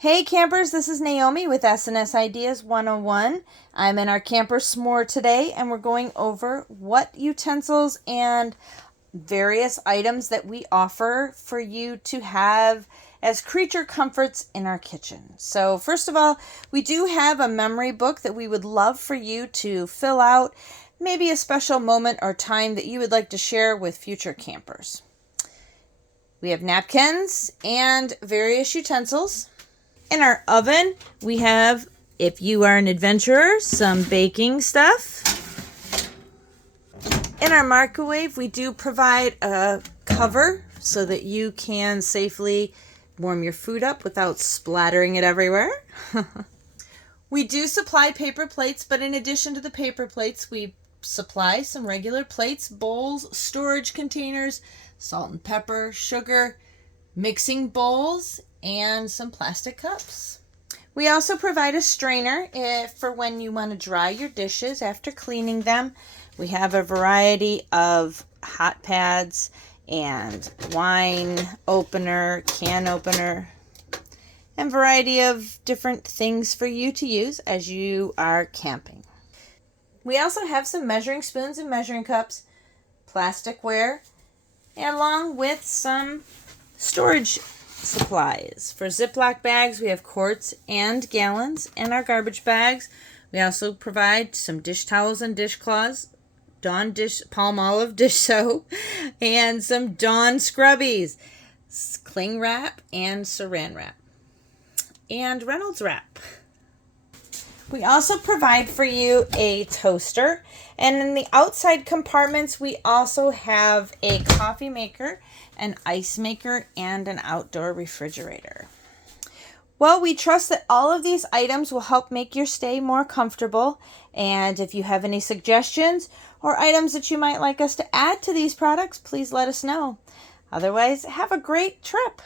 Hey campers, this is Naomi with SNS Ideas 101. I'm in our camper Smore today and we're going over what utensils and various items that we offer for you to have as creature comforts in our kitchen. So first of all, we do have a memory book that we would love for you to fill out, maybe a special moment or time that you would like to share with future campers. We have napkins and various utensils. In our oven, we have, if you are an adventurer, some baking stuff. In our microwave, we do provide a cover so that you can safely warm your food up without splattering it everywhere. We do supply paper plates, but in addition to the paper plates, we supply some regular plates, bowls, storage containers, salt and pepper, sugar, mixing bowls, and some plastic cups. We also provide a strainer for when you want to dry your dishes after cleaning them. We have a variety of hot pads and wine opener, can opener, and variety of different things for you to use as you are camping. We also have some measuring spoons and measuring cups, plasticware, along with some storage supplies. For Ziploc bags, we have quarts and gallons. In our garbage bags, we also provide some dish towels and dishcloths, Dawn Palmolive dish soap, and some Dawn scrubbies, cling wrap and saran wrap, and Reynolds wrap. We also provide for you a toaster, and in the outside compartments we also have a coffee maker, an ice maker, and an outdoor refrigerator. Well, we trust that all of these items will help make your stay more comfortable, and if you have any suggestions or items that you might like us to add to these products, please let us know. Otherwise, have a great trip.